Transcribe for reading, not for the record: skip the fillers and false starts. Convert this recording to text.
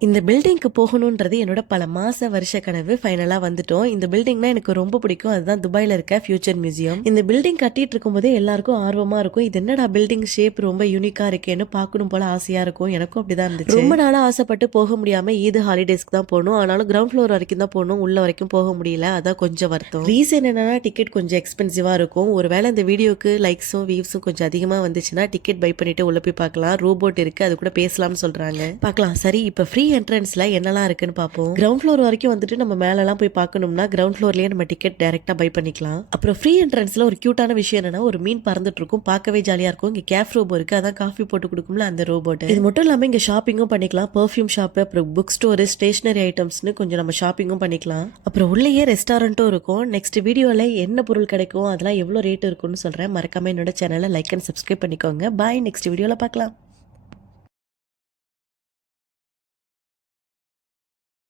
இந்த பில்டிங்க்கு போகணுன்றது என்னோட பல மாச வருஷ கனவு. ஃபைனலா வந்துட்டோம். இந்த பில்டிங்னா எனக்கு ரொம்ப பிடிக்கும். அதுதான் துபாயில இருக்க ஃபியூச்சர் மியூசியம். இந்த பில்டிங் கட்டிட்டு இருக்கும்போதே எல்லாருக்கும் ஆர்வமா இருக்கும். இது என்னடா பில்டிங் ஷேப் ரொம்ப யூனிக்கா இருக்கேன்னு பார்க்கணும் போல ஆசையா இருக்கும். எனக்கும் அப்படிதான் இருந்துச்சு. ரொம்ப நாளா ஆசைப்பட்டு போக முடியாம ஈத் ஹாலிடேஸ்க்கு தான் போகணும். ஆனாலும் கிரவுண்ட் ஃப்ளோர் வரைக்கும் தான் போகணும். உள்ள வரைக்கும் போக முடியல. அதான் கொஞ்சம் வருத்தம். ரீசன் என்னன்னா டிக்கெட் கொஞ்சம் எக்ஸ்பென்சிவா இருக்கும். ஒருவேளை இந்த வீடியோக்கு லைக்ஸும் வியூஸும் கொஞ்சம் அதிகமா வந்துச்சுன்னா டிக்கெட் பை பண்ணிட்டு உள்ள போய் பார்க்கலாம். ரோபோட் இருக்கு, அது கூட பேசலாம்னு சொல்றாங்க. பார்க்கலாம். சரி, இப்ப ஃப்ரீ என்ட்ரன்ஸ்ல என்னெல்லாம் இருக்குன்னு பார்ப்போம். கிரவுண்ட் ஃப்ளோர் வரைக்கும் வந்துட்டு நம்ம மேலலாம் போய் பார்க்கணும்னா கிரவுண்ட் ஃப்ளோர்லயே நம்ம டிக்கெட் டைரக்டா பை பண்ணிக்கலாம். அப்புறம் ஃப்ரீ என்ட்ரன்ஸ்ல ஒரு கியூட்டான விஷயம் என்னன்னா ஒரு மீன் பறந்துட்டு இருக்கும். பார்க்கவே ஜாலியா இருக்கும். இங்க கேஃப் ரோபோ இருக்கு, அதான் காஃபி போட்டு கொடுக்கும்ல அந்த ரோபோட். இது மட்டும் இல்லாம இங்க ஷாப்பிங்கும் பண்ணிக்கலாம். பெர்ஃப்யூம் ஷாப், அப்புறம் புக் ஸ்டோர், ஸ்டேஷனரி ஐட்டம்ஸ்னு கொஞ்சம் நம்ம ஷாப்பிங்கும் பண்ணிக்கலாம். அப்புறம் உள்ளேயே ரெஸ்டாரண்ட்டும் இருக்கும். நெக்ஸ்ட் வீடியோல என்ன பொருள் கிடைக்கும், அதெல்லாம் எவ்வளவு ரேட் இருக்கும்னு சொல்றேன். மறக்காம என்னோட சேனலை லைக் அண்ட் சப்ஸ்கிரைப் பண்ணிக்கோங்க. பாய், நெக்ஸ்ட் வீடியோல பார்க்கலாம்.